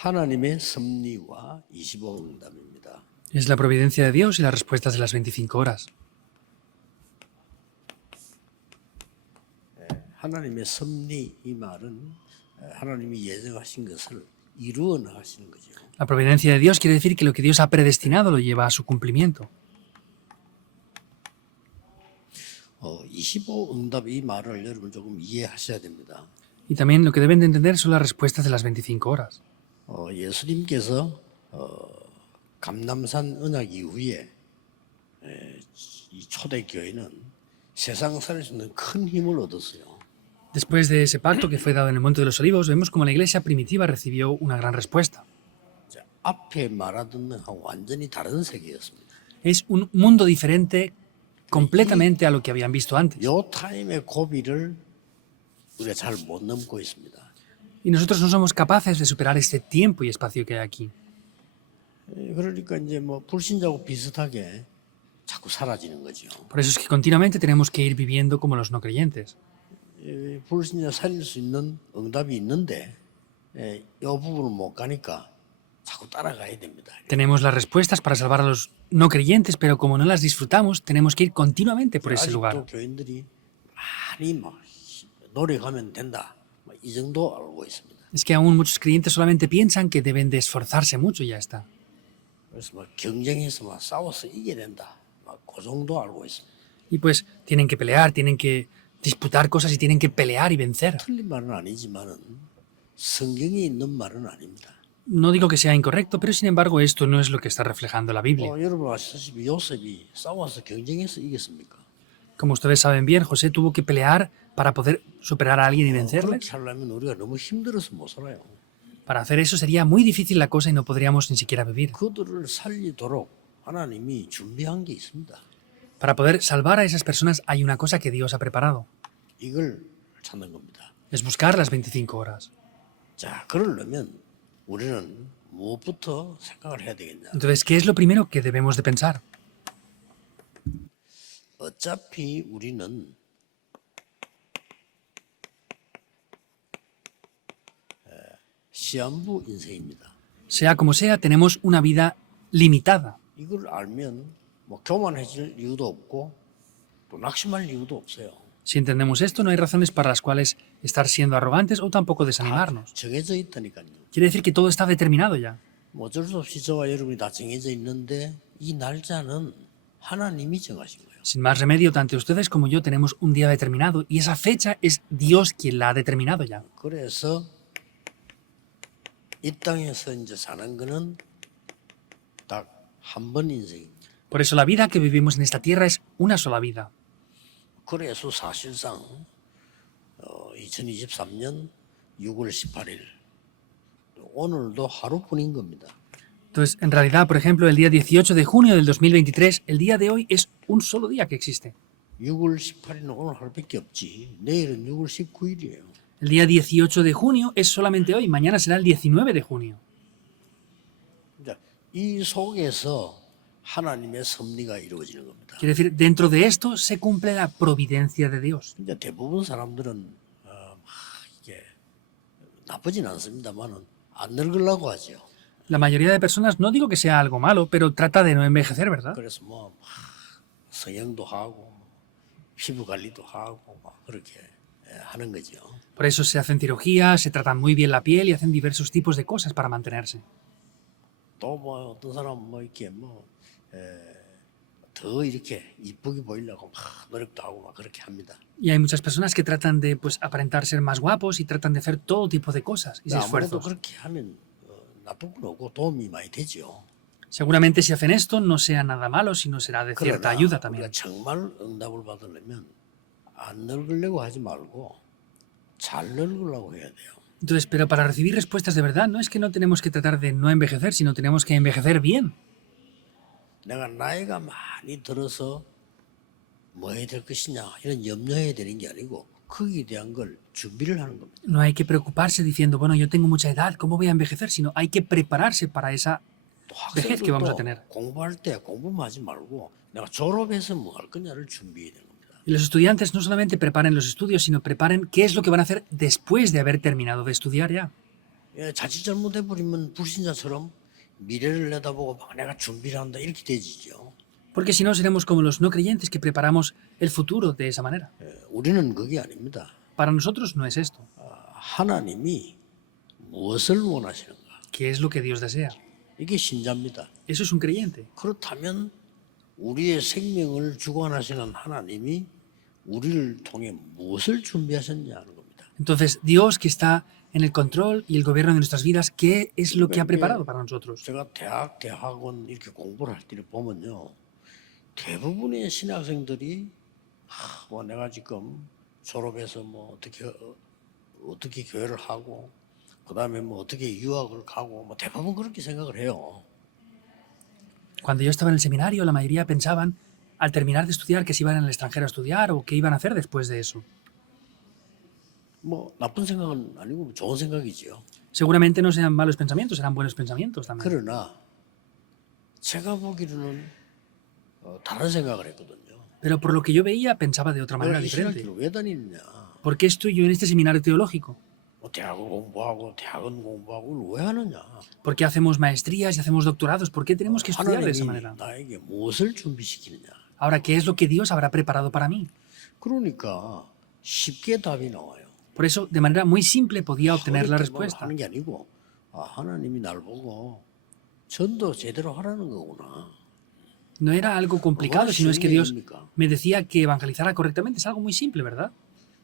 하나님의 섭리와 25응답입니다. Es la providencia de Dios y las respuestas de las 25 horas. 하나님의 섭리 이 말은 하나님이 예정하신 것을 이루어 나가시는 거죠. La providencia de Dios quiere decir que lo que Dios ha predestinado lo lleva a su cumplimiento. 25응답 이 말을 여러분 조금 이해하셔야 됩니다. Y también lo que deben de entender son las respuestas de las 25 horas. 예수님께서 감람산 언약 이후에 이 초대교회는 세상 살릴 수 있는 큰 힘을 얻었어요. Después de ese pacto que fue dado en el Monte de los Olivos, vemos como la iglesia primitiva recibió una gran respuesta. 앞에 말하던 것하고 완전히 다른 세계였습니다. Es un mundo diferente completamente a lo que habían visto antes. 요 타임의 고비를 우리가 잘 못 넘고 있습니다. Y nosotros no somos capaces de superar este tiempo y espacio que hay aquí. 그러니까 이제 뭐 불신자하고 비슷하게 자꾸 사라지는 거죠. Por eso es que continuamente tenemos que ir viviendo como los no creyentes. 불신자 살릴 수 있는 응답이 있는데 이 부분을 못 가니까 자꾸 따라가야 됩니다. Tenemos las respuestas para salvar a los no creyentes, pero como no las disfrutamos, tenemos que ir continuamente por ese lugar. 아직도 교인들이 많이 막 노력하면 된다. 이 정도 알고 있습니다. Es que aún muchos creyentes solamente piensan que deben de esforzarse mucho y ya está. 그래서 막 경쟁해서 막 싸워서 이겨야 된다. 막 그 정도 알고 있습니다. Y pues tienen que pelear, tienen que disputar cosas y tienen que pelear y vencer. 틀린 말은 아니지만은 성경에 있는 말은 아닙니다. No digo que sea incorrecto, pero sin embargo esto no es lo que está reflejando la Biblia. 여러분 아시다시피 요셉이 싸워서 경쟁해서 이겼습니까? Como ustedes saben bien, José tuvo que pelear para poder superar a alguien y vencerles. 그렇게 하려면 우리가 너무 힘들어서 못 살아요. Para hacer eso sería muy difícil la cosa y no podríamos ni siquiera vivir. 그들을 살리도록 하나님이 준비한 게 있습니다. Para poder salvar a esas personas hay una cosa que Dios ha preparado. 이걸 찾는 겁니다. Es buscar las 25 horas. 자, 그러려면 우리는 무엇부터 생각을 해야 되겠냐? Entonces, ¿qué es lo primero que debemos de pensar? 어차피 우리는 시한부 인생입니다. Sea como sea, tenemos una vida limitada. 이걸 알면 뭐 교만해질 이유도 없고 또 낙심할 이유도 없어요. Si entendemos esto, no hay razones para las cuales estar siendo arrogantes o tampoco desanimarnos. 정해져 있다니까요. Quiere decir que todo está determinado ya. 뭐 어쩔 수 없이 저와 여러분이 다 정해져 있는데 이 날짜는 하나님이 정하신 거예요. Sin más remedio, tanto ustedes como yo tenemos un día determinado y esa fecha es Dios quien la ha determinado ya. 그래서 이 땅에서 이제 사는 거는 딱 한 번 인생입니다. Por eso la vida que vivimos en esta tierra es una sola vida. 그래서 사실상 2023년 6월 18일 오늘도 하루뿐인 겁니다. Entonces, en realidad, por ejemplo, el día 18 de junio del 2023, el día de hoy es un solo día que existe. 6월 18일은 오늘 하루밖에 없지. 내일은 6월 19일이에요. El día 18 de junio es solamente hoy, mañana será el 19 de junio. 이 속에서 하나님의 섭리가 이루어지는 겁니다. Quiere decir, dentro de esto se cumple la providencia de Dios. 이제 대부분 사람들은 이게 나쁘진 않습니다만은 안 늙으려고 하죠. La mayoría de personas, no digo que sea algo malo, pero trata de no envejecer, ¿verdad? 그래서 뭐 성형도 하고 피부 관리도 하고 막 그렇게 하는 거죠. Por eso se hacen cirugías, se tratan muy bien la piel y hacen diversos tipos de cosas para mantenerse. 또 뭐 어떤 사람은 뭐 이렇게 더 이렇게 이쁘게 보이려고 막 노력도 하고 막 그렇게 합니다. Y hay muchas personas que tratan de pues, aparentar ser más guapos y tratan de hacer todo tipo de cosas y 아무래도 esfuerzos. 그렇게 하면 나쁜 건 없고 도움이 많이 되죠. Seguramente si hacen esto no sea nada malo, sino será de cierta 그러나 ayuda 우리가 también. 정말 응답을 받으려면 안 늙으려고 하지 말고 잘 늙으려고 해야 돼요. Entonces, pero para recibir respuestas de verdad, no es que no tenemos que tratar de no envejecer, sino tenemos que envejecer bien. 내가 나이가 많이 들어서 뭐 해야 될 것이냐 이런 염려해야 되는 게 아니고 거기에 대한 걸 준비를 하는 겁니다. No hay que preocuparse diciendo, bueno, yo tengo mucha edad, ¿cómo voy a envejecer? Sino hay que prepararse para esa 또 vejez que vamos a 학생들도 tener. 공부할 때 공부만 하지 말고 내가 졸업해서 뭐 할 거냐를 준비해야 되는 겁니다. Y los estudiantes no solamente preparen los estudios, sino preparen qué es lo que van a hacer después de haber terminado de estudiar ya. 예, 자칫 잘못해버리면 불신자처럼 미래를 내다보고 막 내가 준비를 한다 이렇게 되지죠. Porque si no, seremos como los no creyentes que preparamos el futuro de esa manera. 예, 우리는 그게 아닙니다. Para nosotros no es esto. 하나님이 무엇을 원하시는가? ¿Qué es lo que Dios desea? 이게 신자입니다. Eso es un creyente. 그렇다면 우리의 생명을 주관하시는 하나님이 우리를 통해 무엇을 준비하셨냐 하는 겁니다. Entonces, Dios que está en el control y el gobierno de nuestras vidas, ¿qué es lo que ha preparado para nosotros? 제가 대학원 이렇게 공부를 할 때를 보면요. 대부분의 신학생들이 뭐 내가 지금 졸업해서 뭐 어떻게 교회를 하고 그다음에 뭐 어떻게 유학을 가고 뭐 대부분 그렇게 생각을 해요. Cuando yo estaba en el seminario, la mayoría pensaban, al terminar de estudiar, que se iban al extranjero a estudiar o qué iban a hacer después de eso. 뭐 나쁜 생각은 아니고 좋은 생각이지요. Seguramente no sean malos pensamientos, serán buenos pensamientos también. 그러나 제가 보기로는 다른 생각을 했거든요. Pero por lo que yo veía, pensaba de otra 내가 manera 이 diferente. 신학교를 왜 다니느냐? ¿Por qué estoy yo en este seminario teológico? 뭐 대학을 공부하고 대학원 공부하고 왜 하느냐? ¿Por qué hacemos maestrías y hacemos doctorados? ¿Por qué tenemos que estudiar de esa 하나님이 manera? 나에게 무엇을 준비시키느냐? Ahora, ¿qué es lo que Dios habrá preparado para mí? 그러니까 쉽게 답이 나와요. Por eso, de manera muy simple, podía obtener la 어렵게 뭐 respuesta. 하는 게 아니고 하나님이 날 보고 전도 제대로 하라는 거구나. No era algo complicado, sino es que Dios me decía que evangelizara correctamente. Es algo muy simple, ¿verdad?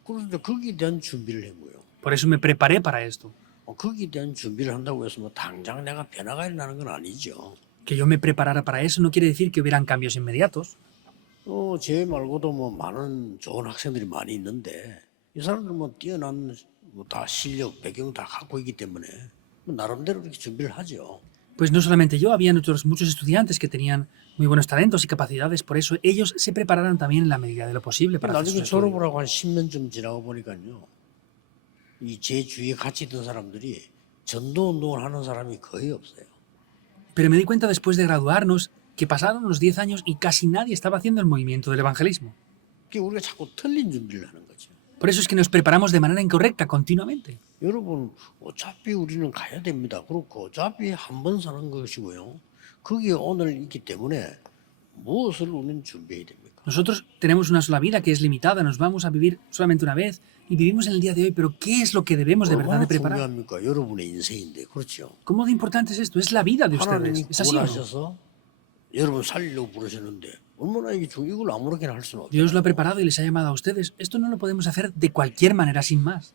그런데 거기에 대한 준비를 한 거예요. Por eso me preparé para esto. 거기에 대한 준비를 한다고 해서 뭐 당장 내가 변화가 일어나는 건 아니죠. Que yo me preparara para eso no quiere decir que hubieran cambios inmediatos. 제 말고도 뭐 많은 좋은 학생들이 많이 있는데 이 사람들 뭐 뛰어난 뭐 다 실력 배경 다 갖고 있기 때문에 뭐 나름대로 이렇게 준비를 하죠. Pues no solamente yo, había muchos estudiantes que tenían muy buenos talentos y capacidades, por eso ellos se prepararan también en la medida de lo posible para hacer 나중에 sus estudios. 졸업을 하고 한 10년쯤 지나고 보니까요. 이 제 주위에 같이 있던 사람들이 전도 운동을 하는 사람이 거의 없어요. Pero me di cuenta después de graduarnos que pasaron los 10 años y casi nadie estaba haciendo el movimiento del evangelismo. 그게 우리가 자꾸 틀린 준비를 하는 거죠. Por eso es que nos preparamos de manera incorrecta continuamente. 여러분 어차피 우리는 가야 됩니다. 그렇고 어차피 한 번 사는 것이고요. 거기에 오늘 있기 때문에 무엇을 우리는 준비해야 됩니까? Nosotros tenemos una sola vida que es limitada, nos vamos a vivir solamente una vez y vivimos en el día de hoy, pero ¿qué es lo que debemos de verdad de 얼마나 preparar? 중요합니까? 여러분의 인생인데 그렇죠. ¿Cómo de importante es esto? Es la vida de ustedes. 하나님이 ¿Es así o no? 구원하셔서 여러분 살리려고 부르셨는데 얼마나 이게 이걸 아무렇게나 할 수는 없죠. Dios lo ha preparado y les ha llamado a ustedes. Esto no lo podemos hacer de cualquier manera sin más.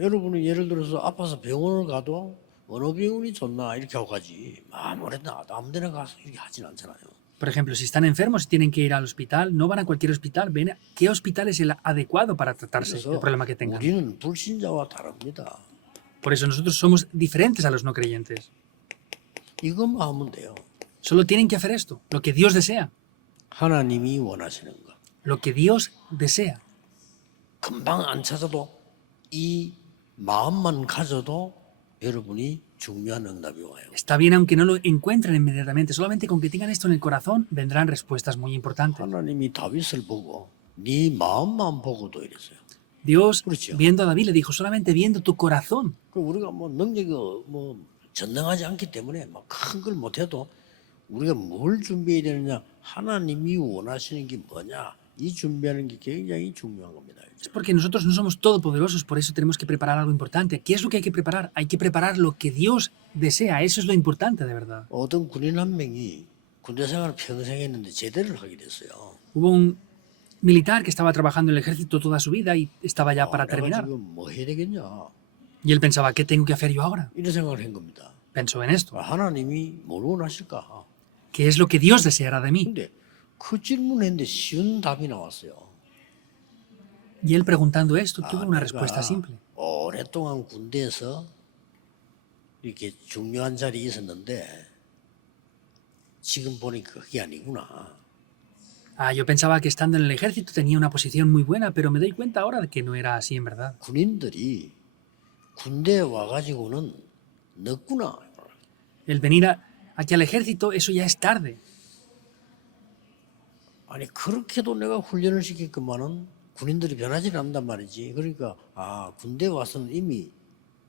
여러분은 예를 들어서 아파서 병원을 가도 어느 병원이 좋나 이렇게 하고 가지 아무래도 아무 데나 가서 이렇게 하진 않잖아요. Por ejemplo, si están enfermos y tienen que ir al hospital, no van a cualquier hospital, ven a qué hospital es el adecuado para tratarse 그래서 el problema que tengan. 우리는 불신자와 다릅니다. Por eso nosotros somos diferentes a los no creyentes. 이것만 하면 돼요. Solo tienen que hacer esto, lo que Dios desea, 하나님이 원하시는 것. lo que Dios desea. 금방 안 찾아도 이 마음만 가져도 여러분이 중요한 응답이 와요. Está bien aunque no lo encuentren inmediatamente, solamente con que tengan esto en el corazón vendrán respuestas muy importantes. 하나님이 다윗을 보고 네 마음만 보고도 이랬어요. Dios, 그렇죠. viendo a David, le dijo, solamente viendo tu corazón. 그 우리가 뭐 능력이 뭐 전능하지 않기 때문에 막 큰 걸 못해도 우리가 뭘 준비해야 되느냐 하나님이 원하시는 게 뭐냐 이 준비하는 게 굉장히 중요한 겁니다. Es porque nosotros no somos todopoderosos, por eso tenemos que preparar algo importante. ¿Qué es lo que hay que preparar? Hay que preparar lo que Dios desea, eso es lo importante de verdad. 어떤 군인 한 명이 군대 생활을 평생 했는데 제대를 하게 됐어요. Hubo un militar que estaba trabajando en el ejército toda su vida y estaba ya para 내가 terminar. 지금 뭐 해야 되겠냐 Y él pensaba, ¿qué tengo que hacer yo ahora? 이런 생각을 한 겁니다. Pensó en esto. 하나님이 뭘 원하실까? ¿Qué es lo que Dios deseará de mí? 근데 그 질문했는데 쉬운 답이 나왔어요. Y él preguntando esto tuvo una 내가 respuesta simple. 오랫동안 군대에서 이렇게 중요한 자리에 있었는데 지금 보니까 그게 아니구나. Ah, yo pensaba que estando en el ejército tenía una posición muy buena, pero me doy cuenta ahora de que no era así en verdad. 군인들이 군대에 와가지고는 늦구나. El venir aquí al ejército, eso ya es tarde. 아니 그렇게도 내가 훈련을 시켰건만은 군인들이 변하지 않는단 말이지. 그러니까 군대에 와서는 이미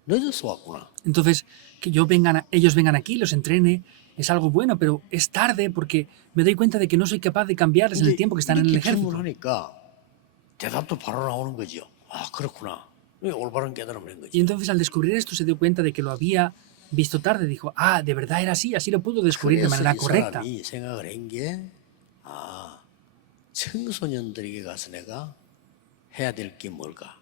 늦어서 왔구나. Entonces, que ellos vengan aquí, los entrene, es algo bueno, pero es tarde porque me doy cuenta de que no soy capaz de cambiarles en el 이제 tiempo que están en el 이렇게 ejército. 질문하니까 대답도 바로 나오는 거죠. 아, 그렇구나. 이게 올바른 깨달음을 한 거죠. Y entonces al descubrir esto se dio cuenta de que lo había visto tarde. Dijo, ah, de verdad era así, así lo pudo descubrir de 그래서 manera 이 correcta. 사람이 생각을 한 게, 아, 청소년들에게 가서 내가 해야 될 게 뭘까?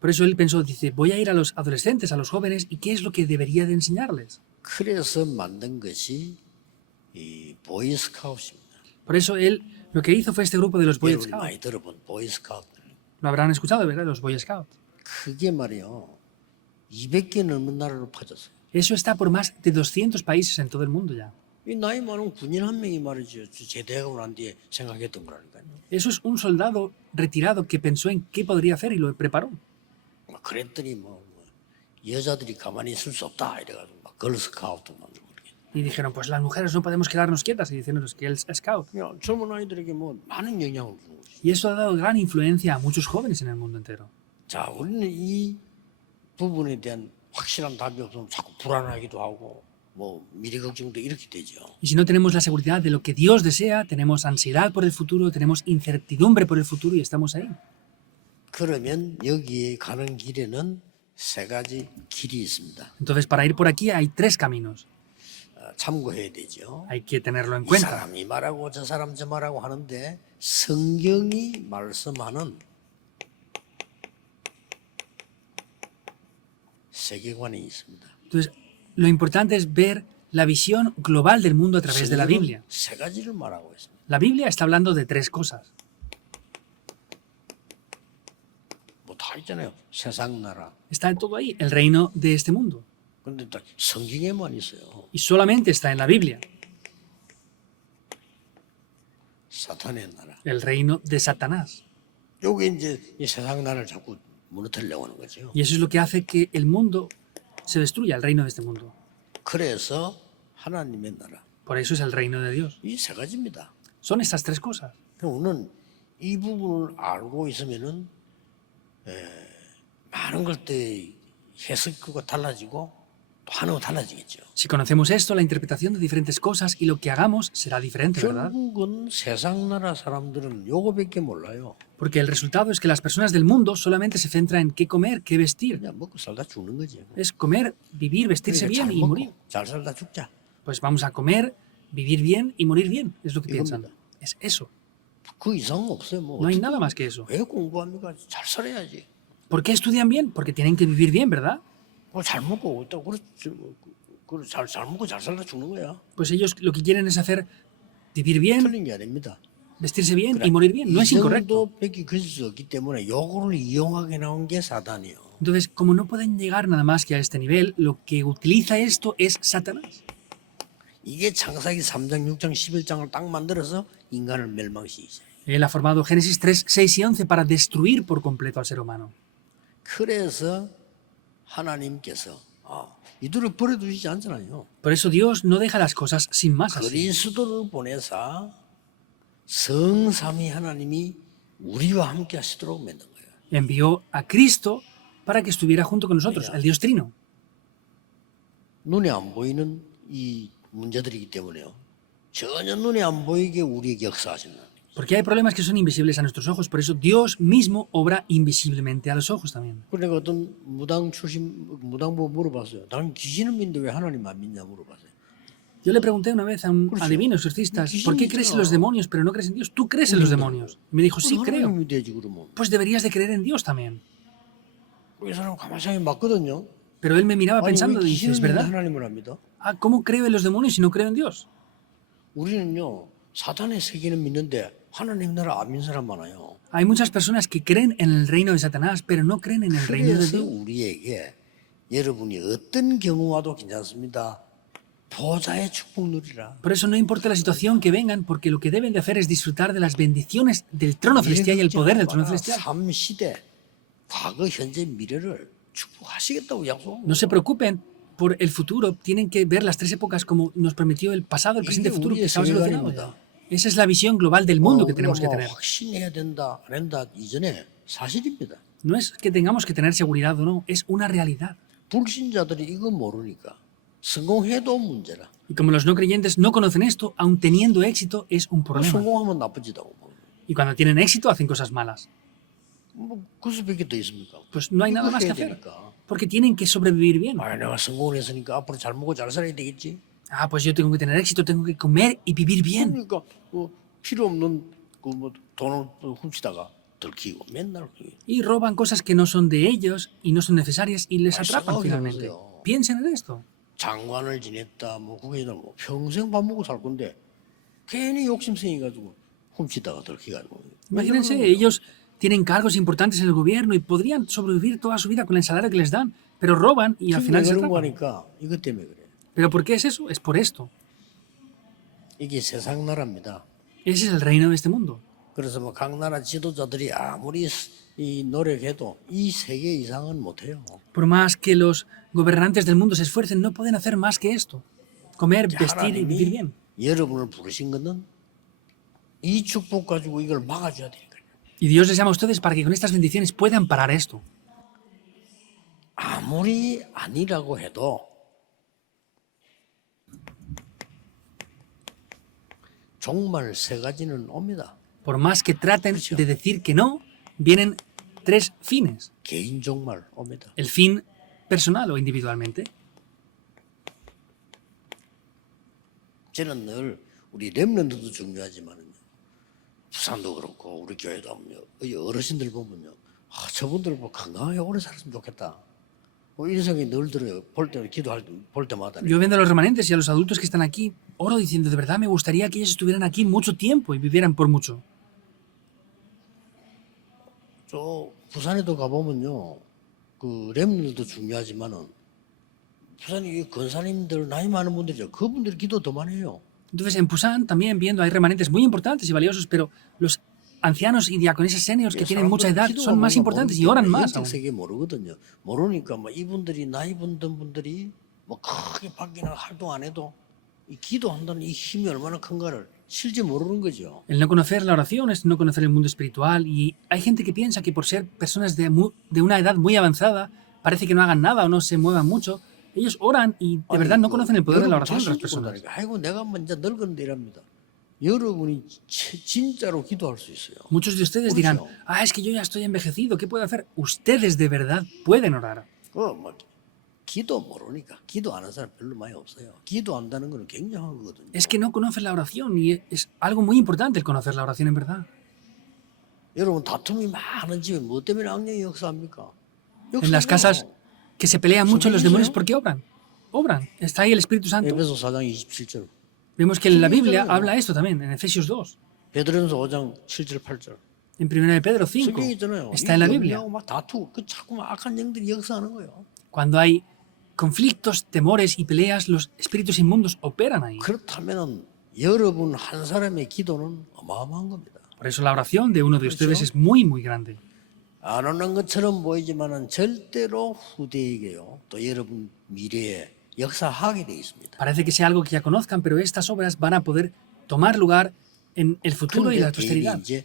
Por eso él pensó, dice, voy a ir a los adolescentes, a los jóvenes, ¿y qué es lo que debería de enseñarles? 그래서 만든 것이 이 보이스카웃입니다. Por eso él lo que hizo fue este grupo de los Boy 여러분이 Scouts. 많이 들어본 보이스카웃. Lo habrán escuchado, ¿verdad? Los Boy Scouts. 그게 말이요. 200개 넘는 나라로 퍼졌어요. Eso está por más de 200 países en todo el mundo ya. 이 나이 많은 군인 한 명이 말이죠. 제대하고 난 뒤에 생각했던 거라니까요. Eso es un soldado retirado que pensó en qué podría hacer y lo preparó. 그랬더니 여자들이 가만히 있을 수 없다 이래가지고 막 걸스카우트 만들고 그렇게. Y dijeron, pues las mujeres no podemos quedarnos quietas. Y dicen los que él es scout. 그냥 젊은 아이들에게 많은 영향을 주는 거죠. Y eso ha dado gran influencia a muchos jóvenes en el mundo entero. 자, 우리는 이 부분에 대한 확실한 답이 없으면 자꾸 불안하기도 하고 미래 걱정도 이렇게 되죠. Y si no tenemos la seguridad de lo que Dios desea, tenemos ansiedad por el futuro, tenemos incertidumbre por el futuro y estamos ahí. 그러면 여기에 가는 길에는 세 가지 길이 있습니다. Entonces, para ir por aquí hay tres caminos. 참고해야 되죠. Hay que tenerlo en 이 cuenta. 사람이 말하고 저 사람 저 말하고 하는데 성경이 말씀하는 세계관이 있습니다. Entonces, lo importante es ver la visión global del mundo a través de la Biblia. 세 가지를 말하고 있습니다. La Biblia está hablando de tres cosas. 다 있잖아요. 세상 나라. Está todo ahí, el reino de este mundo. 그런데 딱 성경에만 있어요. Y solamente está en la Biblia, 사탄의 나라. el reino de Satanás. 요게 이제 이 세상 나라를 자꾸 무너뜨리려고 하는 거죠. Y eso es lo que hace que el mundo se destruya, el reino de este mundo. 그래서 하나님의 나라. Por eso es el reino de Dios. 이 세 가지입니다. Son estas tres cosas. 우리는 이 부분을 알고 있으면은 많은 것들이 해석과 달라지고 또 하는 거 달라지겠죠. Si conocemos esto, la interpretación de diferentes cosas y lo que hagamos será diferente, ¿verdad? 결국은 세상 나라 사람들은 요거밖에 몰라요. Porque el resultado es que las personas del mundo solamente se centran en qué comer, qué vestir. 그냥 먹고 살다 죽는 거지. Es comer, vivir, vestirse 그러니까 bien 잘 y morir. 먹고 잘 살다 죽자. Pues vamos a comer, vivir bien y morir bien. Es lo que piensan. 이겁니다. Es eso. 그 이상은 없어요. No hay nada más que eso. 왜 공부합니까? 잘 살아야지. ¿Por qué estudian bien? Porque tienen que vivir bien, ¿verdad? 잘 먹고 또 잘 먹고 잘 살다 죽는 거야. Pues ellos lo que quieren es hacer vivir bien, 틀린 게 아닙니다. vestirse bien y morir bien. No es 이 incorrecto. 정도밖에 그릴 수 없기 때문에 요거를 이용하게 나온 게 사단이에요. Entonces, como no pueden llegar nada más que a este nivel, lo que utiliza esto es Satanás. 이게 창세기 3장, 6장, 11장을 딱 만들어서 인간을 멸망시키죠. Él ha formado Génesis 3, 6 y 11 para destruir por completo al ser humano. 그래서 하나님께서 이들을 버려두시지 않잖아요. Por eso Dios no deja las cosas sin más así. 그리스도를 보내사 성삼위 하나님이 우리와 함께 하시도록 만든 거예요. Envió a Cristo para que estuviera junto con nosotros, el Dios Trino. 눈에 안 보이는 이 문제들이기 때문에요. 전혀 눈에 안 보이게 우리에게 역사하신다. Porque hay problemas que son invisibles a nuestros ojos, por eso Dios mismo obra invisiblemente a los ojos también. 그러니까 어떤 무당보 물어봤어요. 난 귀신을 믿는데 왜 하나님 안 믿냐 물어봤어요. Yo le pregunté una vez a un adivino, exorcistas, ¿por qué crees en los demonios pero no crees en Dios? Tú crees en los demonios. Y me dijo, sí, creo. 하나님 믿어야지 그러면. Pues deberías de creer en Dios también. 이 사람 가만히 생각해 맞거든요. Pero él me miraba 아니 왜 pensando, y dice, 귀신을 ¿es 믿는 verdad? 하나님을 안 믿어? Ah, ¿cómo creo en los demonios si no creo en Dios? 우리는요 사탄의 세계는 믿는데 하나님 나라 안 믿는 사람 많아요. Hay muchas personas que creen en el reino de Satanás, pero no creen en el reino de 그래서 Dios. 우리에게 여러분이 어떤 경우 와도 괜찮습니다. 보좌의 축복 누리라. Por eso no importa la situación que vengan, porque lo que deben de hacer es disfrutar de las bendiciones del trono celestial y el poder del trono celestial. 3시대 과거 현재 미래를 축복하시겠다고 약속. No se preocupen por el futuro, tienen que ver las tres épocas como nos prometió el pasado, el presente y el futuro que estamos solucionando ya. Esa es la visión global del mundo que tenemos que tener. 확신해야 된다 안 된다 이전에 사실입니다. No es que tengamos que tener seguridad o no, es una realidad. 불신자들이 이거 모르니까 성공해도 문제라. Y como los no creyentes no conocen esto, aun teniendo éxito, es un problema. 성공하면 나쁘지다고. Y cuando tienen éxito, hacen cosas malas. 뭐 그수밖에 더 있습니까? Pues no hay nada 이거 más que 해야 hacer. 되니까. Porque tienen que sobrevivir bien. 아, 내가 성공을 했으니까 앞으로 잘 먹고 잘 살아야 되겠지. Ah, pues yo tengo que tener éxito, tengo que comer y vivir bien. 그러니까 필요 없는 뭐 돈을 훔치다가 들키고 맨날 그게. Y roban cosas que no son de ellos y no son necesarias y les Ay, atrapan 생각해 finalmente. 보세요. Piensen en esto. 장관을 지냈다, 뭐 국회의장 뭐 평생 밥 먹고 살 건데 괜히 욕심 생겨가지고 훔치다가 들키가지고. Imagínense, ellos tienen cargos importantes en el gobierno y podrían sobrevivir toda su vida con el salario que les dan, pero roban y al final se 그런 거 atrapan. 하니까 이것 때문에 그래. ¿Pero por qué es eso? Es por esto. 이게 세상 나라입니다. Ese es el reino de este mundo. 그래서 뭐 각 나라 지도자들이 아무리 이 노력해도 이 세계 이상은 못해요. Por más que los gobernantes del mundo se esfuercen, no pueden hacer más que esto. Comer, vestir y vivir 하나님이 bien. 여러분을 부르신 것은 이 축복 가지고 이걸 막아줘야 되니까요. Y Dios les llama a ustedes para que con estas bendiciones puedan parar esto. 아무리 아니라고 해도 종말 세 가지는 옵니다. Por más que traten de decir que no, vienen tres fines. 개인 종말 옵니다. El fin personal o individualmente. 저는 늘 우리 렘넌트도 중요하지만요. 부산도 그렇고 우리 교회도 어르신들 보면요. 아, 저분들 뭐 건강하게 오래 살았으면 좋겠다. 뭐 이런 생각이 늘 들어요. 볼 때마다. Yo viendo a los remanentes y a los adultos que están aquí, oro diciendo, de verdad me gustaría que ellos estuvieran aquí mucho tiempo y vivieran por mucho. 저 부산에도 가보면요. 그 렘넌트도 중요하지만은 부산이 권사님들 나이 많은 분들이죠. 그분들이 기도 더 많이 해요. Entonces en Pusan también viendo hay remanentes muy importantes y valiosos, pero los ancianos y diaconesas seniors que tienen mucha edad son más importantes y oran más. 영적 세계 모르거든요. 모르니까 뭐 이분들이 나이 든 분들이 뭐 크게 밖이나 활동 안 해도 이 기도한다는 이 힘이 얼마나 큰가를 실제 모르는 거죠. El no conocer la oración es no conocer el mundo espiritual y hay gente que piensa que por ser personas de una edad muy avanzada parece que no hagan nada o no se muevan mucho. Ellos oran y de verdad no conocen el poder de la oración de las personas. 아이고 내가 먼저 늙었는데 이랍니다. 여러분이 진짜로 기도할 수 있어요. Muchos de ustedes dirán, ah, es que yo ya estoy envejecido, ¿qué puedo hacer? Ustedes de verdad pueden orar. 뭐 기도 모르니까 기도 안 하는 사람 별로 많이 없어요. 기도한다는 건 굉장한 거거든요. Es que no conocen la oración y es algo muy importante el conocer la oración en verdad. 여러분 다툼이 많은 집에 뭐 때문에 악령이 역사합니까? En las casas que se pelean mucho los demonios, ¿por qué obran? Obran. Está ahí el Espíritu Santo. 에베소 4장 27절. Vemos que en la Biblia habla esto también, en Efesios 2. 베드로전서 5장 7절 8절. En 1 de Pedro 5 성경이 있잖아요. está en la Biblia. 막 다투고 그 자꾸 막 악한 영들이 역사하는 거예요. Cuando hay conflictos, temores y peleas, los espíritus inmundos operan ahí. 그렇다면은 여러분 한 사람의 기도는 어마어마한 겁니다. Por eso la oración de uno de ustedes es muy, muy grande. 안 오는 것처럼 보이지만은 절대로 후대에게요. 또 여러분 미래에 역사하게 돼 있습니다. Parece que sea algo que ya conozcan, pero estas obras van a poder tomar lugar en el futuro y la posteridad. 이제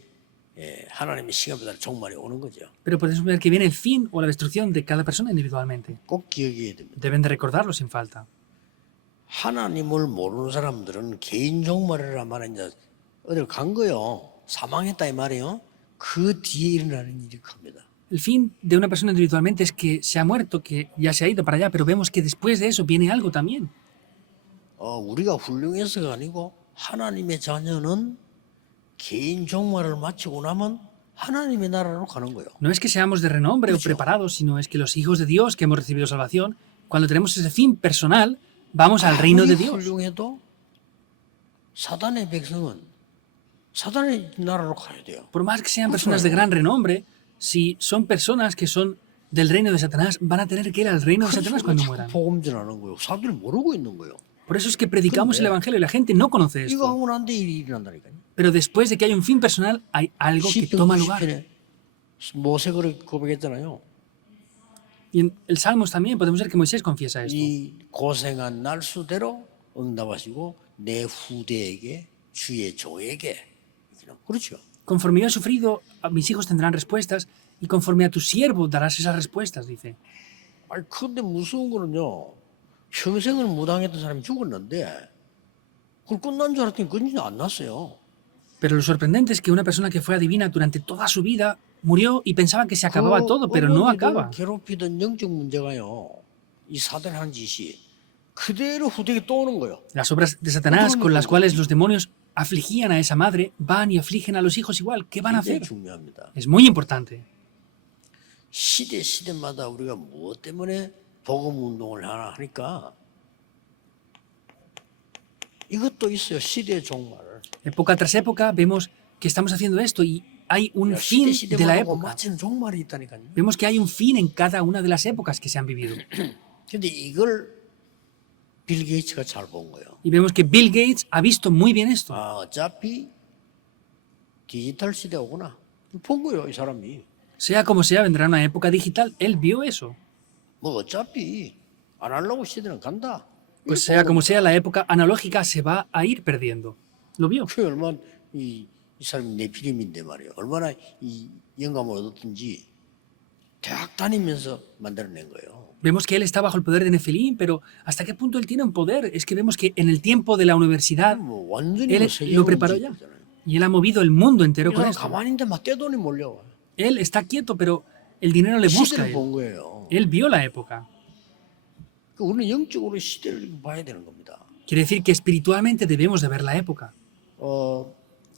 하나님의 시간보다 종말이 오는 거죠. Pero podemos ver que viene el fin o la destrucción de cada persona individualmente. 꼭 기억해야 됩니다. Deben de recordarlo sin falta. 하나님을 모르는 사람들은 개인 종말이란 말은 이제 어딜 간 거요. 사망했다 이 말이에요. 그 뒤에 일어나는 일이 큽니다. El fin de una persona individualmente es que se ha muerto, que ya se ha ido para allá, pero vemos que después de eso viene algo también. 우리가 훌륭해서가 아니고 하나님의 자녀는 개인 종말을 마치고 나면 하나님의 나라로 가는 거예요. No es que seamos de renombre o preparados, sino es que los hijos de Dios que hemos recibido salvación, cuando tenemos ese fin personal, vamos al reino de Dios. 훌륭해도 사단의 백성은 사단의 나라로 가야 돼요. Por más que sean personas de gran renombre, si son personas que son del reino de Satanás, van a tener que ir al reino de Satanás cuando mueran. 복음전하는 거예요. 사람들이 모르고 있는 거예요. Por eso es que predicamos el Evangelio y la gente no conoce 이거 esto. 하고 난 뒤에 일이 일어난다니까요. Pero después de que hay un fin personal, hay algo que toma lugar. 모세가 고백했잖아요. Y en el Salmos también podemos ver que Moisés confiesa esto. 이 고생한 날 수대로 응답하시고 내 후대에게 주의 종에게 그렇죠. Conforme yo he sufrido, mis hijos tendrán respuestas, y conforme a tu siervo darás esas respuestas, dice. 아니 근데 무서운 거는요. 평생을 무당했던 사람이 죽었는데 그걸 끝난 줄 알았더니 끝이 안 났어요. Pero lo sorprendente es que una persona que fue adivina durante toda su vida murió y pensaba que se acababa todo, pero no 어머니를 acaba. 괴롭히던 영적 문제가요. 이 사단이 한 짓이 그대로 후대에 또 오는 거예요. Las obras de Satanás con las cuales los demonios afligían a esa madre van y afligen a los hijos igual. ¿Qué van a 굉장히 hacer? 중요합니다. Es muy importante. 시대마다 우리가 무엇 때문에 복음 운동을 하나 하니까 이것도 있어요. 시대의 종말. Época tras época vemos que estamos haciendo esto y hay un fin de la 시대마다 época. 맞추는 종말이 있다니까요. Vemos que hay un fin en cada una de las épocas que se han vivido. 근데 이걸 빌 게이츠가 잘 본 거예요. Y vemos que Bill Gates ha visto muy bien esto. 아, 어차피 디지털 시대 오구나. 본 거예요, 이 사람이. Sea como sea, vendrá una época digital. Él vio eso. 뭐 어차피 아날로그 시대는 간다. Pues sea como sea, la época analógica se va a ir perdiendo. Lo vio. 그 얼마나 이 사람이 네피림인데 말이에요. 얼마나 이 영감을 얻었든지 대학 다니면서 만들어낸 거예요. Vemos que él está bajo el poder de Nefelim, pero ¿hasta qué punto él tiene un poder? Es que vemos que en el tiempo de la universidad, 뭐 완전히 él 뭐 세계 lo preparó ya. Y él ha movido el mundo entero 이 con 사람 esto. 가만히 있는데 막 떼돈이 몰려와. Él está quieto, pero el dinero le busca a 시대를 él. 본 거예요. Él vio la época. 우리는 영적으로 시대를 봐야 되는 겁니다. Quiere decir que espiritualmente debemos de ver la época.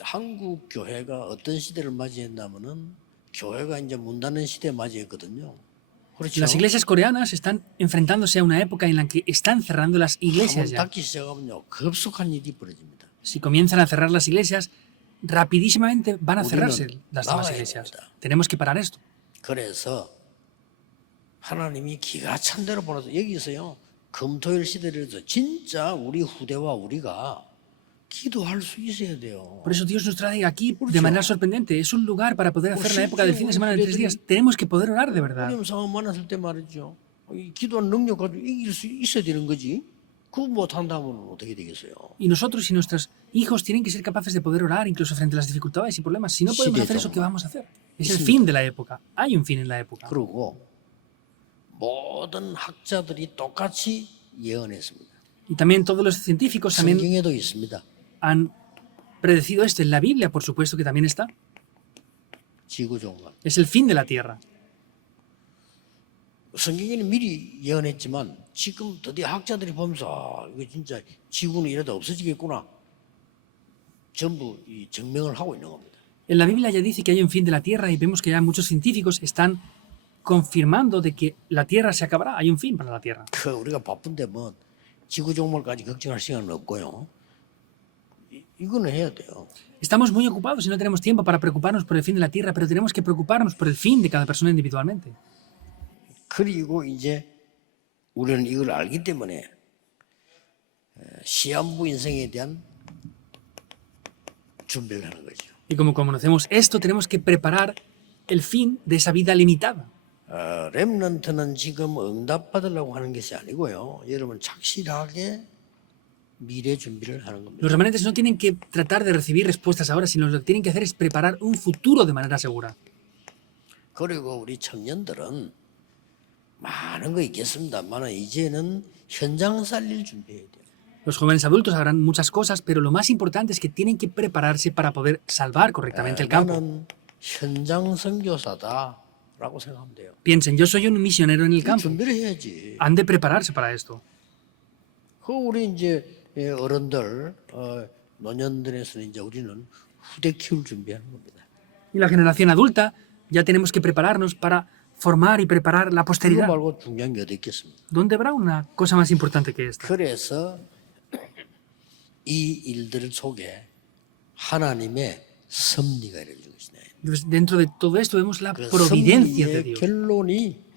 한국 교회가 어떤 시대를 맞이했냐면은 교회가 이제 문 닫는 시대 맞이했거든요. 그렇죠? Las iglesias coreanas están enfrentándose a una época en la que están cerrando las iglesias 한번 ya. 닫기 시작하면요 급속한 일이 벌어집니다. Si comienzan a cerrar las iglesias, rapidísimamente van a 우리는 cerrarse las demás 나가야 iglesias. 됩니다. Tenemos que parar esto. 그래서 하나님이 기가 찬 대로 보내서 여기서요 금토일 시대를 해서 진짜 우리 후대와 우리가 기도할 수 있어야 돼요. Por eso Dios nos trae aquí de manera sorprendente. Es un lugar para poder hacer la época del fin de semana de 3 días. Tenemos que poder orar de verdad. 어려운 상황 만났을 때 말이죠. 이 기도하는 능력 가지고 이길 수 있어야 되는 거지. 그거 못한다면 어떻게 되겠어요? Y nosotros y nuestros hijos tienen que ser capaces de poder orar incluso frente a las dificultades y problemas. Si no podemos hacer eso, ¿qué vamos a hacer? Es el fin de la época. Hay un fin en la época. 그리고 모든 학자들이 똑같이 예언했습니다. Y también todos los científicos también 성경에도 있습니다. han predecido esto. En la Biblia, por supuesto que también está. 지구 종말. Es el fin de la Tierra. 성경에는 미리 예언했지만 지금 드디어 학자들이 보면서 아, 이거 진짜 지구는 이러다 없어지겠구나. 전부 이 증명을 하고 있는 겁니다. En la Biblia ya dice que hay un fin de la Tierra y vemos que ya muchos científicos están confirmando de que la Tierra se acabará. Hay un fin para la Tierra. 그 우리가 바쁜데 뭐 지구 종말까지 걱정할 시간은 없고요. 이거는 해야 돼요. Estamos muy ocupados y no tenemos tiempo para preocuparnos por el fin de la Tierra, pero tenemos que preocuparnos por el fin de cada persona individualmente. 그리고 이제 우리는 이걸 알기 때문에 시한부 인생에 대한 준비를 하는 거죠. Y como conocemos esto, tenemos que preparar el fin de esa vida limitada. 렘넌트는 지금 응답받으려고 하는 것이 아니고요. 여러분 착실하게 미래 준비를 하는 겁니다. Los remanentes no tienen que tratar de recibir respuestas ahora, sino lo que tienen que hacer es preparar un futuro de manera segura. 그리고 우리 청년들은 많은 거 있겠습니다만 이제는 현장 살릴 준비해야 돼요. Los jóvenes adultos harán muchas cosas, pero lo más importante es que tienen que prepararse para poder salvar correctamente el campo. 나는 현장 선교사다라고 생각하면 돼요. Piensen, yo soy un misionero en el campo. 준비를 해야지. Han de prepararse para esto. 그 우리 이제 어른들, 노년들에서는 이제 우리는 후대 키울 준비하는 겁니다. Y la generación adulta ya tenemos que prepararnos para formar y preparar la 이거 posteridad. 말고 중요한 게 어디 있겠습니까? ¿Dónde habrá una cosa más importante que esta? 그래서 이 일들 속에 하나님의 섭리가 이루어지는 것이네. Entonces, dentro de todo esto vemos la 그 providencia de 섭리의 Dios. 결론이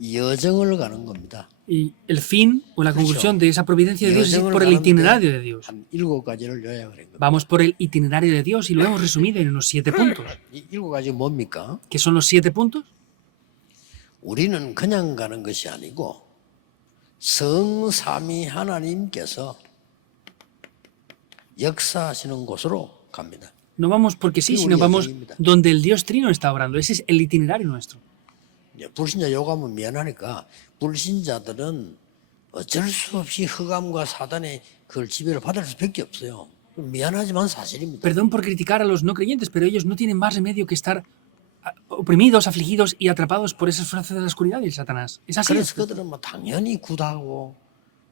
여정을 가는 겁니다. Y el fin o la conclusión de esa providencia de Dios es ir 여정을 por el 가는데 itinerario de Dios. 한 7가지를 요약을 한 겁니다. Vamos por el itinerario de Dios y lo hemos resumido en unos 7 puntos. 이 7가지 뭡니까? ¿Qué son los 7 puntos? 우리는 그냥 가는 것이 아니고 성삼위 하나님께서 역사하시는 곳으로 갑니다. No vamos porque sí, Sí, sino 우리 vamos 여정입니다. donde el Dios Trino está obrando. Ese es el itinerario nuestro. 이제 불신자 요구하면 미안하니까 불신자들은 어쩔 수 없이 흑암과 사단의 그걸 지배를 받을 수밖에 없어요. 미안하지만 사실입니다. Perdón por criticar a los no creyentes, pero ellos no tienen más remedio que estar oprimidos, afligidos y atrapados por esas fuerzas de la oscuridad y Satanás. Es así. 그래서 그들은 뭐 당연히 굿하고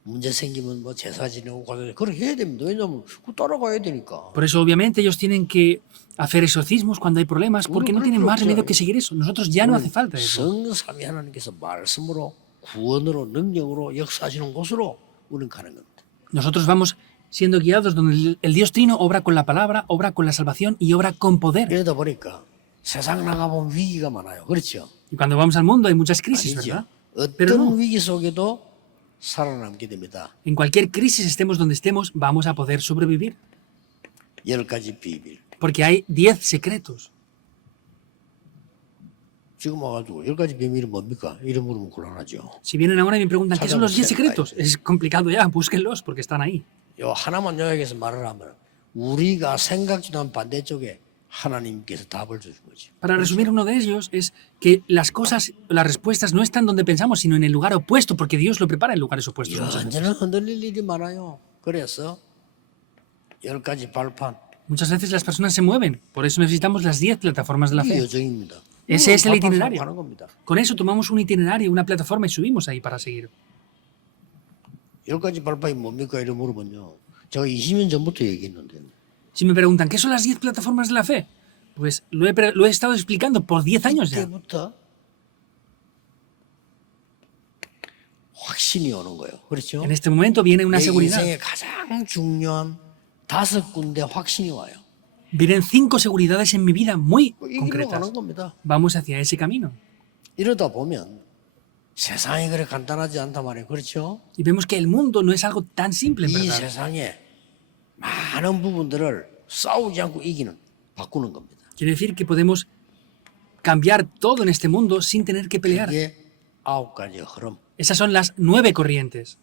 문제 생기면 뭐 제사 지내고 가서 그렇게 해야 됩니다. 왜냐하면 그 따라가야 되니까. Por eso, obviamente, ellos tienen que hacer exorcismos cuando hay problemas, porque no tienen más remedio que seguir eso. Nosotros ya no hace falta eso. 성삼위 하나님께서 말씀으로 구원으로 능력으로 역사하시는 곳으로 우리는 가는 겁니다. Nosotros vamos siendo guiados donde el Dios Trino obra con la palabra, obra con la salvación y obra con poder. 이러다 보니까 세상 나가보면 위기가 많아요. 그렇죠? Y cuando vamos al mundo hay muchas crisis, 아니죠. ¿verdad? Pero no. 어떤 위기 속에도 살아남게 됩니다. En cualquier crisis, estemos donde estemos, vamos a poder sobrevivir. 10가지 비밀. Porque hay 10 secretos. 지금 와가지고 10가지 비밀이 뭡니까? 이름 물으면 곤란하죠. Si vienen ahora y me preguntan, ¿qué son los 10 secretos? Es complicado ya, búsquenlos porque están ahí. 요 하나만 요약해서 말을 하면 우리가 생각지도 않은 반대쪽에 하나님께서 답을 주신 거죠. Para resumir, uno de ellos es que las cosas, las respuestas no están donde pensamos, sino en el lugar opuesto, porque Dios lo prepara en lugares opuestos. Muchas veces. 완전히 흔들릴 일이 많아요. 그래서 10가지 발판. Muchas veces las personas se mueven, por eso necesitamos las 10 plataformas de la 이게 fe. 여정입니다. Ese es el 발판 itinerario. 가는 겁니다. Con eso tomamos un itinerario, una plataforma y subimos ahí para seguir. 10가지 발판이 뭡니까? 이런 물어보면요. 제가 20년 전부터 얘기했는데 Si me preguntan, ¿qué son las 10 plataformas de la fe? Pues lo he estado explicando por 10 años ya. 이때부터 확신이 오는 거예요. 그렇죠? En este momento viene una 내 seguridad. 인생의 가장 중요한 5군데 확신이 와요. Vienen 5 seguridades en mi vida muy 이 길로 concretas. 가는 겁니다. Vamos hacia ese camino. 이러다 보면 세상이 그래 간단하지 않단 말이에요. 그렇죠? Y vemos que el mundo no es algo tan simple, en 이 verdad. 세상에 많은 부분들을 싸우지 않고 이기는 바꾸는 겁니다. Quiere decir que podemos cambiar todo en este mundo sin tener que pelear. 이게 9가지 흐름. Esas son las 9 corrientes.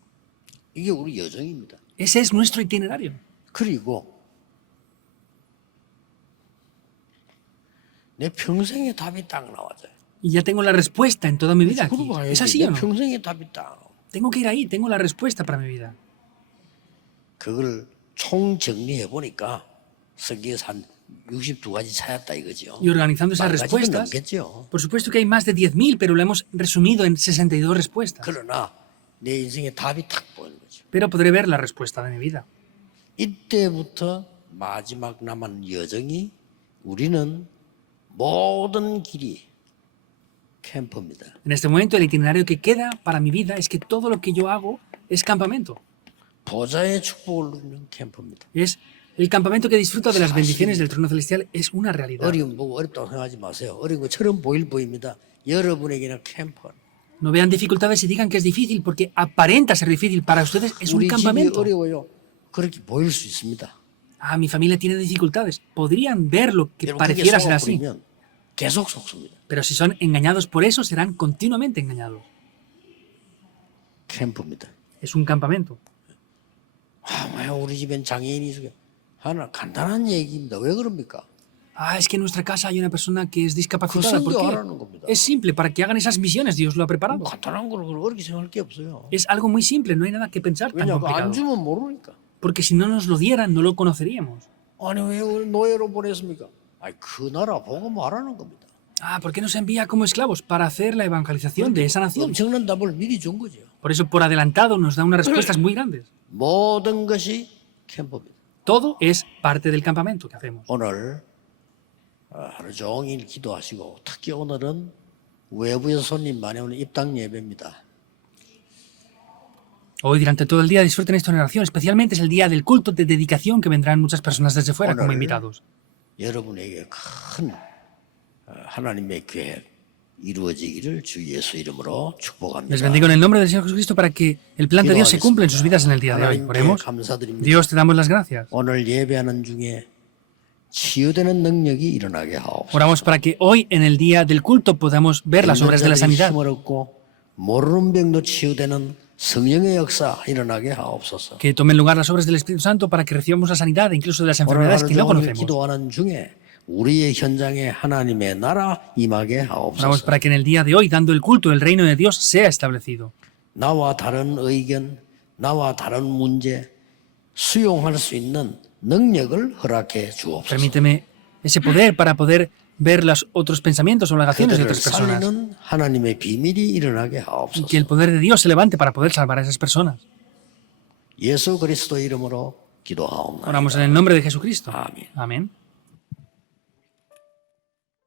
이게 우리 여정입니다. Ese es nuestro itinerario. 그리고 내 평생의 답이 딱 나와져요. Y ya tengo la respuesta en toda mi vida aquí. 그러고 가야지. ¿Es así 내 o no? 평생의 답이 딱 나와. Tengo que ir ahí, tengo la respuesta para mi vida. 그걸 총 정리해 보니까 성경에서 한 62가지 찾았다 이거죠. Y organizando esas 10가지는 respuestas, 넘겠죠. por supuesto que hay más de 10.000, pero lo hemos resumido en 62 respuestas. 그러나 내 인생의 답이 탁 보이는 거죠. Pero podré ver la respuesta de mi vida. 이때부터 마지막 남은 여정이 우리는 모든 길이 캠프입니다. En este momento, el itinerario que queda para mi vida es que todo lo que yo hago es campamento. 보좌의 축복을 누리는 캠프입니다. Es el campamento que disfruta de las bendiciones del trono celestial es una realidad. 어려움 보고 어렵다고 생각하지 마세요. 어려운 것처럼 보입니다. 여러분에게는 캠프. No vean dificultades y digan que es difícil porque aparenta ser difícil. Para ustedes es un 우리 집이 campamento. 어려워요. 그렇게 보일 수 있습니다. Ah, mi familia tiene dificultades. Podrían ver lo que 여러분 그게 pareciera ser así. 속아버리면 계속 속습니다. Pero si son engañados por eso, serán continuamente engañados. 캠프입니다. Es un campamento. 아, 왜 우리 집엔 장애인이 있어요? 하나 간단한 얘기입니다. 왜 그럽니까? Ah, es que en nuestra casa hay una persona que es discapacitada. ¿Por 선교하라는 겁니다. qué? Es simple, para que hagan esas misiones, Dios lo ha preparado. 간단한 걸 어렵게 생각할 게 없어요. Es algo muy simple, no hay nada que pensar tan 왜냐하면 안 complicado. 주면 모르니까. Porque si no nos lo dieran, no lo conoceríamos. 아니 왜 우리 노예로 보냈습니까? 아니 그 나라 보고 말하는 겁니다. Ah, ¿por qué nos envía como esclavos? Para hacer la evangelización de esa nación. 엄청난 답을 미리 준 거죠. Por eso, por adelantado, nos da unas respuestas muy grandes. 모든 것이 캠프입니다. Todo es parte del campamento que hacemos. 오늘 하루 종일 기도하시고 특히 오늘은 외부에서 손님 많이 오는 입당 예배입니다. Hoy, durante todo el día, disfruten esto en oración. Especialmente es el día del culto de dedicación que vendrán muchas personas desde fuera como invitados. 여러분에게 큰 하나님의 계획 이루어지기를 주 예수 이름으로 축복합니다. Les bendigo en el nombre del Señor Jesucristo para que el plan de Dios se cumpla en sus vidas en el día de hoy. 하나님께 Oremos. 감사드립니다. Dios, te damos las gracias. 오늘 예배하는 중에 치유되는 능력이 일어나게 하옵소서. Oramos para que hoy, en el día del culto, podamos ver las obras de la sanidad. 힘을 얻고 모르는 병도 치유되는 성령의 역사 일어나게 하옵소서. Que tomen lugar las obras del Espíritu Santo para que recibamos la sanidad incluso de las 오늘 enfermedades 하루 que no 종일 conocemos. 기도하는 중에 우리의 현장에 하나님의 나라 임하게 Oramos 하옵소서. para que en el día de hoy, dando el culto, el reino de Dios sea establecido. 나와 다른 의견, 나와 다른 문제 수용할 수 있는 능력을 허락해 주옵소서. Permíteme ese poder para poder ver los otros pensamientos o alegaciones de 그들을 otras personas. 살리는 하나님의 비밀이 일어나게 Y 하옵소서. que el poder de Dios se levante para poder salvar a esas personas. 예수 그리스도 이름으로 기도하옵나이다. Oramos en el nombre de Jesucristo. Amén. Amén.